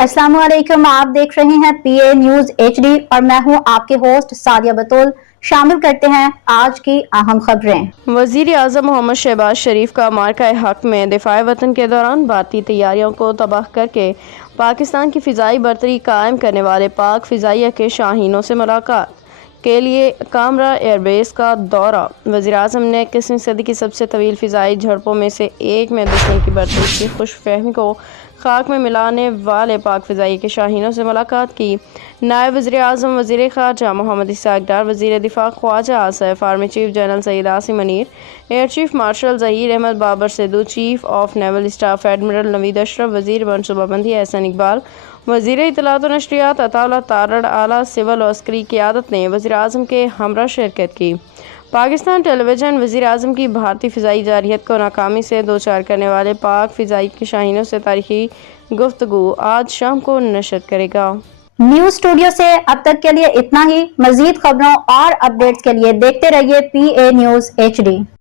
अस्सलाम वालेकुम, आप देख रहे हैं PA न्यूज HD और मैं हूं आपके होस्ट सादिया बतूल। शामिल करते हैं आज की अहम खबरें। वजीर आज़म मोहम्मद शहबाज शरीफ का मार्का हक में दिफाए वतन के दौरान भारतीय तैयारियों को तबाह करके पाकिस्तान की फ़िज़ाई बरतरी कायम करने वाले पाक फ़िज़ाइया के शाहीनों से मुलाकात के लिए कामरा एयरबेस का दौरा। वज़ीर आज़म ने 21वीं सदी की सबसे तवील फ़िज़ाई झड़पों में से एक में दुश्मन की बरतरी की खुशफहमी को खाक में मिलाने वाले पाक फ़िज़ाई के शाहीनों से मुलाकात की। नायब वज़ीर आज़म वज़ीर ख़ारजा मोहम्मद इसहाक़ डार, वज़ीर दिफ़ा Khawaja Asif, army chief general Syed Asim Munir, air chief marshal Zaheer Ahmed Babar Sidhu, chief of naval staff admiral Naveed Ashraf, वज़ीर मनसूबाबंदी एहसन इकबाल, वज़ीर इत्तलात व नशरियात अताउल्लाह तारड़, आला सिविल और अस्करी क़यादत ने वज़ीर आज़म के हमरा शिरकत की। पाकिस्तान टेलीविज़न वज़ीर आज़म की भारतीय फ़िज़ाई जारहियत को नाकामी से दो चार करने वाले पाक फ़िज़ाई के शाहीनों से तारीखी गुफ्तगू आज शाम को नशर करेगा। न्यूज स्टूडियो से अब तक के लिए इतना ही। मज़ीद खबरों और अपडेट्स के लिए देखते रहिए PA न्यूज HD।